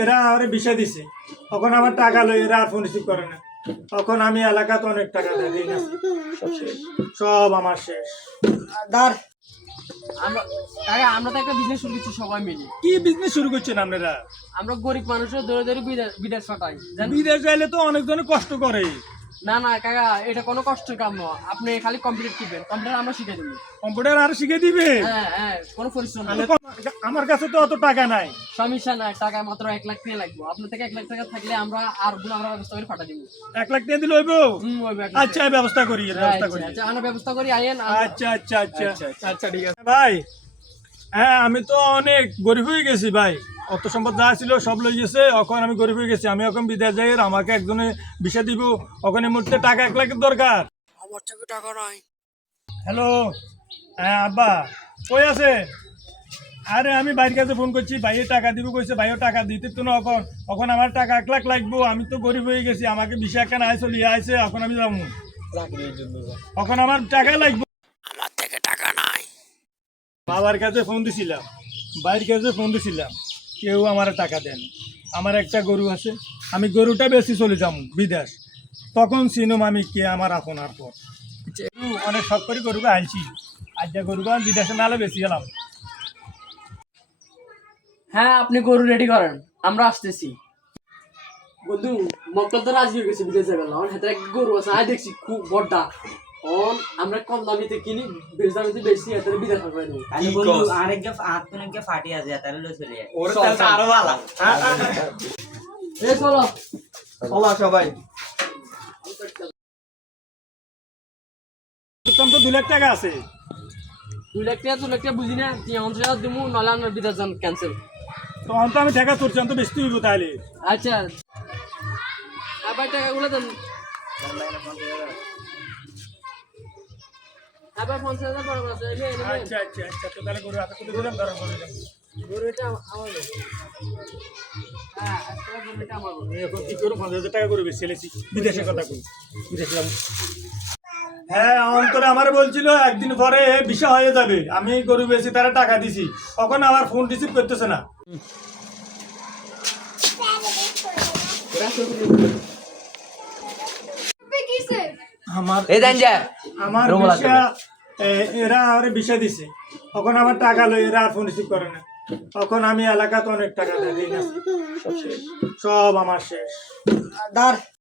এরা আরে বিষয় দিছে, তখন আমার টাকা লই, এরা আর ফোন রিসিভ করে না। তখন আমি এলাকাতে অনেক টাকা দেই না, সব আমার শেষ। আমরা তো একটা বিজনেস শুরু করছি সবাই মিলে। কি বিজনেস শুরু করছেন আপনারা? আমরা গরিব মানুষের ধরে ধরে বিদেশ পাঠাই। বিদেশ যাইলে তো অনেকজনে কষ্ট করে। না না কাকা, এটা কোনো কষ্টের কাম না। আপনি খালি কম্পিউটার টিপেন, কম্পিউটার আমরা শিখে দেবো। কম্পিউটার আর শিখে দিবে? হ্যাঁ, কোনো পরিশ্রম না। আমার কাছে তো অত টাকা নাই। সমস্যা নাই, টাকা মাত্র 1 লাখ টাকা লাগবে। আপনার থেকে 1 লাখ টাকা থাকলে আমরা আর আমরা ব্যবস্থা করে পাঠা দিব। 1 লাখ টাকা দিলে হইব? আচ্ছা ব্যবস্থা করি। আচ্ছা আমরা ব্যবস্থা করি, আইয়েন। আচ্ছা ঠিক আছে ভাই। হ্যাঁ আমি তো অনেক গরিব হয়ে গেছি ভাই, অত সম্পদ যা ছিল সব লই গেছে। এখন আমি গরিব হয়ে গেছি, আমি এখন বিদেশ যাই, আমাকে একজনে বিষয় দিব। এখন এই মুহূর্তে টাকা 1 লাখের দরকার। আমার থেকে টাকা নাই। হ্যালো, হ্যাঁ আব্বা কই আছে? আরে আমি ভাইয়ের কাছে ফোন করছি, ভাইয়ে টাকা দিব কইছে, ভাইও টাকা দিতে তো না। এখন আমার টাকা 1 লাখ লাগবো। আমি তো গরিব হয়ে গেছি, আমাকে বিষয় একটা নাই চলিয়ে আইছে, এখন আমি যাবো। এখন আমার টাকা লাগবে। আমার থেকে টাকা নাই। বাবার কাছে ফোন দিছিলাম, ভাইয়ের কাছে ফোন দিছিলাম, কেউ আমার টাকা দেন। আমার একটা গরু আছে, আমি গরুটা বেশি চলে যাবো বিদেশ। তখন চিনুম আমি কে আমার আপনার পর। অনেক শখ করে গরুকে আনছি, আজ যা গরুকে বিদেশে নালে বেশি গেলাম। হ্যাঁ আপনি গরু রেডি করেন, আমরা আসতেছি। বন্ধু মক্কল তো রাজি হয়ে গেছে বিদেশ যাবেন। আমার হাতে এক গরু আছে, আয় দেখছি খুব বড়টা। আমরা কম দামিতে কিনি, বেশ দামিতে বেশি হাতে বিদেশ করে দেবো। আরেকটা ফাটি আছে তাহলে লই চলে যায়। ওর তাহলে আরো ভালো। এই চলো সবাই। তোর তো 2 লাখ টাকা আছে। 2 লাখ টাকা বুঝি না, 300 টাকা দিব, নাহলে আমরা বিদেশ যান ক্যান্সেল। তখন তো আমি টাকা তুলছি, তো বেশি হইব তাহলে। আচ্ছা আবার টাকাগুলো দেন। আবার 50,000 বড় আছে। আচ্ছা তো তাহলে গরু হাতে তুলে দিলাম, ধরো গরুটা আমার। হ্যাঁ আজকে গরুটা আমার। এখন কি করব? 50,000 টাকা করে বেশি ছেলেছি, বিদেশে কথা কই, বিদেশে যাব। হ্যাঁ অন্তরে আমার বলছিল একদিন পরে বিষয় হয়ে যাবে, আমি গরু বেশি তারা টাকা দিছি, তখন আমার ফোন রিসিভ করতেছে না। আমার এরা আরে বিষয় দিছে, তখন আমার টাকা লই, এরা আর ফোন রিসিভ করে না। তখন আমি এলাকাতে অনেক টাকা দেই না, সব আমার শেষ।